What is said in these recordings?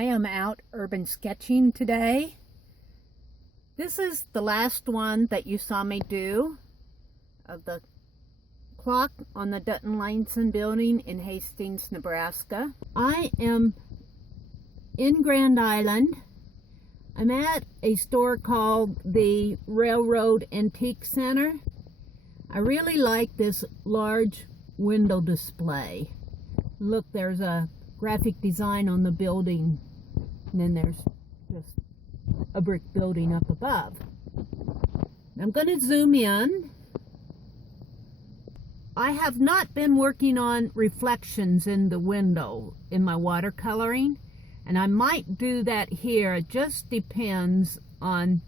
I am out urban sketching today. This is the last one that you saw me do of the clock on the Dutton-Lainson building in Hastings, Nebraska. I am in Grand Island. I'm at a store called the Railroad Antique Center. I really like this large window display. Look, there's a graphic design on the building, and then there's just a brick building up above. I'm going to zoom in. I have not been working on reflections in the window in my watercoloring, and I might do that here. It just depends on,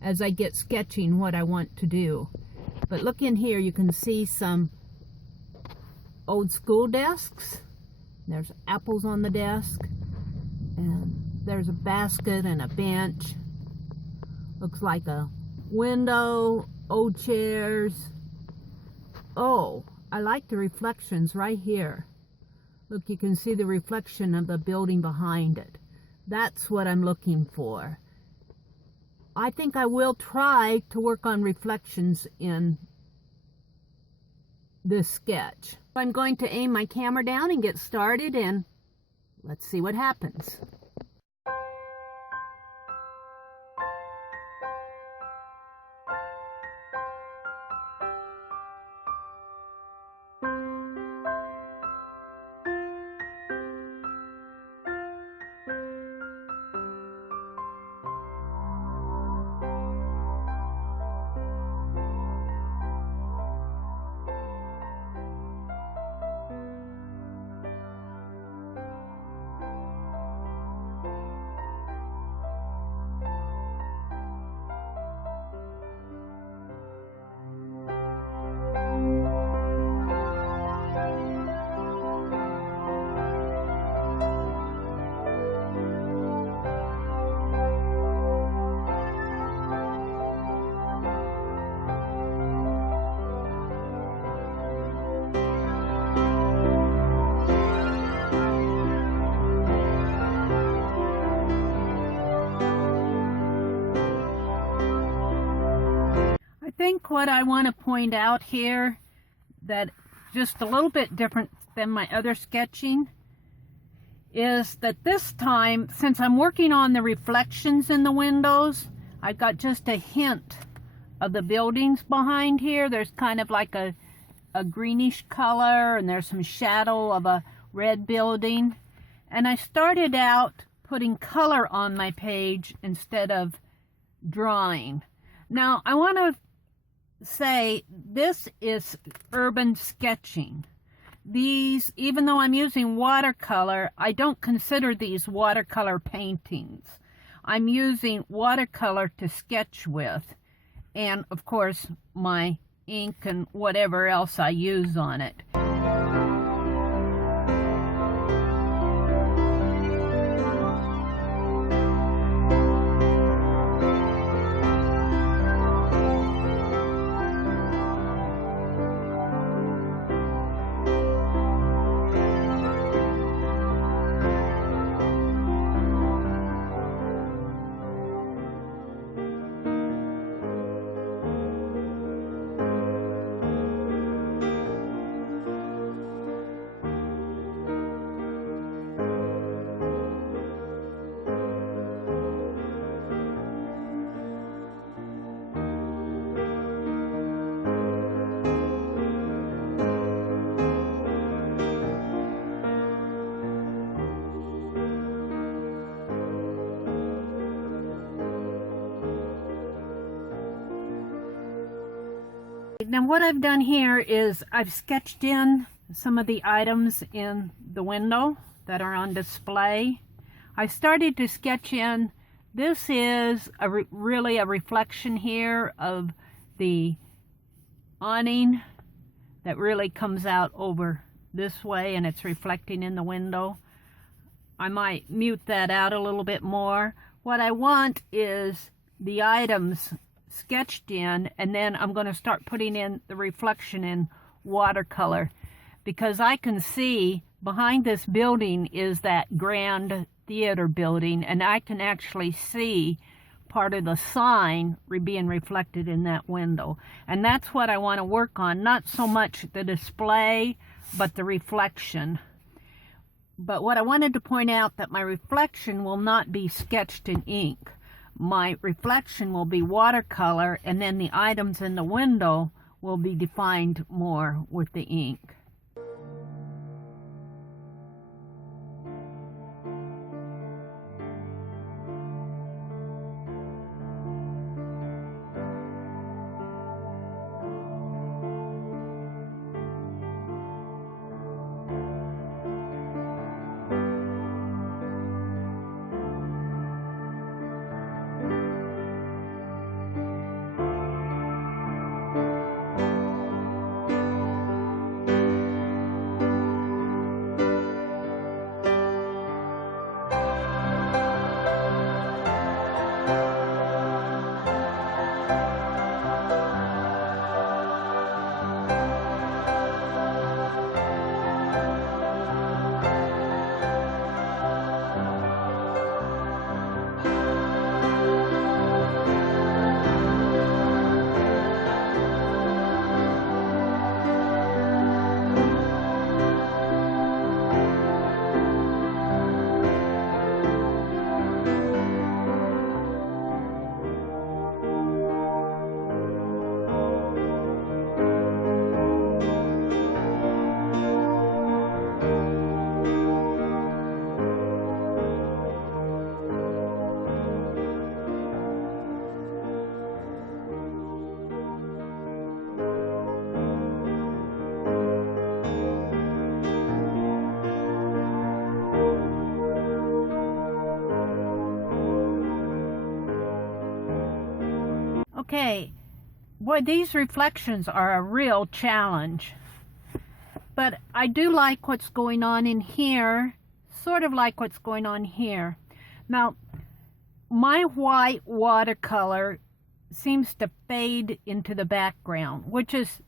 as I get sketching, what I want to do. But look in here, you can see some old school desks. There's apples on the desk, and there's a basket and a bench. Looks like a window, old chairs. Oh, I like the reflections right here. Look, you can see the reflection of the building behind it. That's what I'm looking for. I think I will try to work on reflections in this sketch. I'm going to aim my camera down and get started, and let's see what happens. I think what I want to point out here, that just a little bit different than my other sketching, is that this time, since I'm working on the reflections in the windows, I've got just a hint of the buildings behind here. There's kind of like a greenish color, and there's some shadow of a red building. And I started out putting color on my page instead of drawing. Now, I want to say this is urban sketching. These, even though I'm using watercolor, I don't consider these watercolor paintings. I'm using watercolor to sketch with, and of course my ink and whatever else I use on it. Now what I've done here is I've sketched in some of the items in the window that are on display. I started to sketch in, this is really a reflection here of the awning that really comes out over this way, and it's reflecting in the window. I might mute that out a little bit more. What I want is the items sketched in, and then I'm going to start putting in the reflection in watercolor, because I can see behind this building is that grand theater building, and I can actually see part of the sign being reflected in that window. And that's what I want to work on, not so much the display, but the reflection. But what I wanted to point out, that my reflection will not be sketched in ink. My reflection will be watercolor, and then the items in the window will be defined more with the ink. Okay, boy, these reflections are a real challenge. But I do like what's going on in here, sort of like what's going on here. Now, my white watercolor seems to fade into the background, which is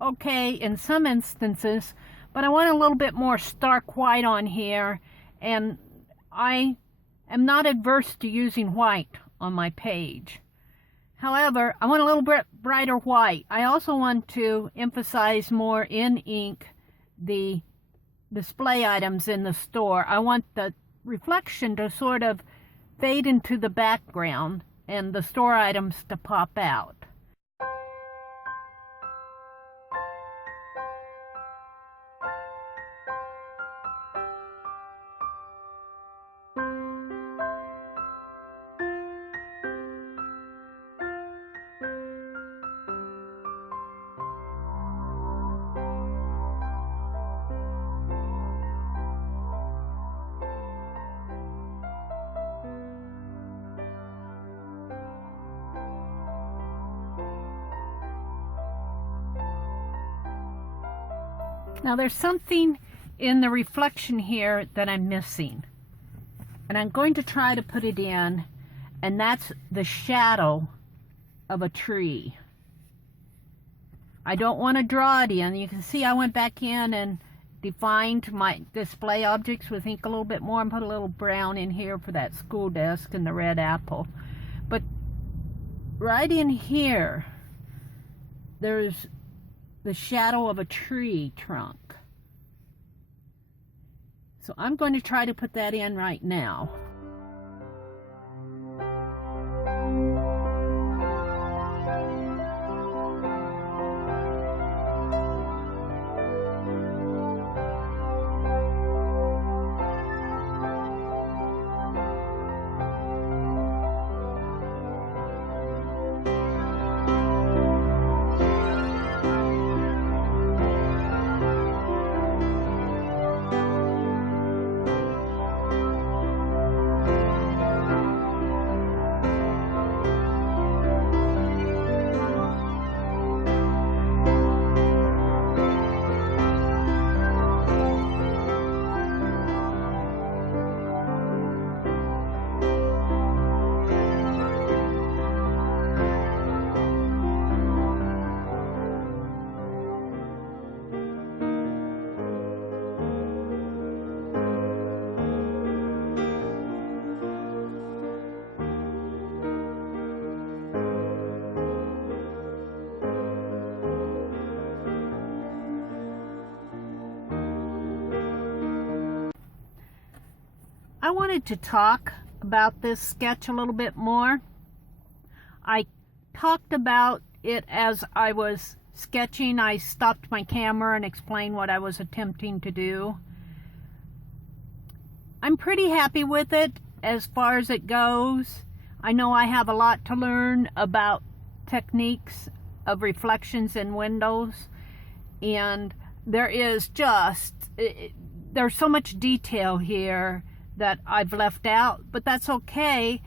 okay in some instances, but I want a little bit more stark white on here, and I am not adverse to using white on my page. However, I want a little bit brighter white. I also want to emphasize more in ink the display items in the store. I want the reflection to sort of fade into the background and the store items to pop out. Now there's something in the reflection here that I'm missing, and I'm going to try to put it in, and that's the shadow of a tree. I don't want to draw it in. You can see I went back in and defined my display objects with ink a little bit more and put a little brown in here for that school desk and the red apple. But right in here, there's the shadow of a tree trunk. So I'm going to try to put that in right now. I wanted to talk about this sketch a little bit more. I talked about it as I was sketching. I stopped my camera and explained what I was attempting to do. I'm pretty happy with it as far as it goes. I know I have a lot to learn about techniques of reflections in windows, and there's so much detail here that I've left out, but that's okay,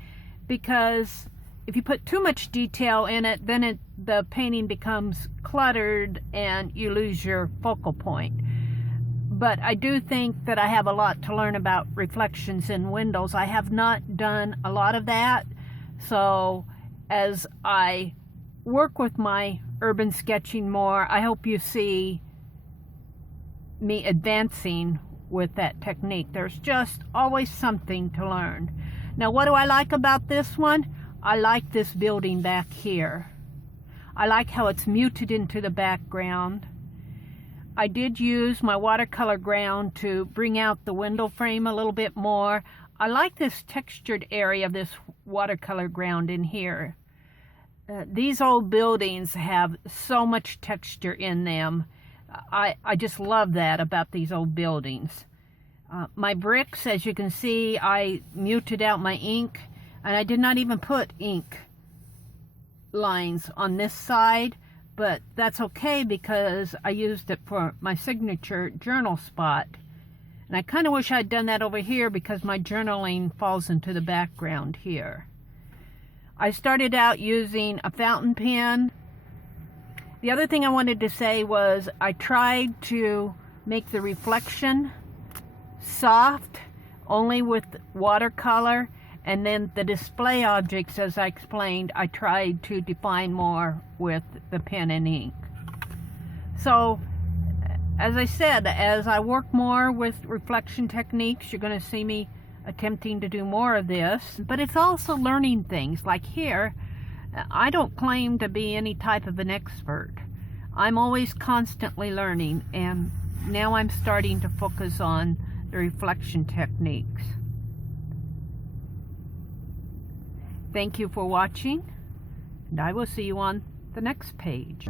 because if you put too much detail in it, then the painting becomes cluttered and you lose your focal point. But I do think that I have a lot to learn about reflections in windows. I have not done a lot of that, so as I work with my urban sketching more, I hope you see me advancing with that technique. There's just always something to learn. Now, what do I like about this one? I like this building back here. I like how it's muted into the background. I did use my watercolor ground to bring out the window frame a little bit more. I like this textured area of this watercolor ground in here. These old buildings have so much texture in them. I just love that about these old buildings. My bricks, as you can see, I muted out my ink, and I did not even put ink lines on this side, but that's okay because I used it for my signature journal spot. And I kind of wish I'd done that over here because my journaling falls into the background here. I started out using a fountain pen. The other thing I wanted to say was I tried to make the reflection soft, only with watercolor, and then the display objects, as I explained, I tried to define more with the pen and ink. So, as I said, as I work more with reflection techniques, you're going to see me attempting to do more of this, but it's also learning things. Like here, I don't claim to be any type of an expert. I'm always constantly learning, and now I'm starting to focus on the reflection techniques. Thank you for watching, and I will see you on the next page.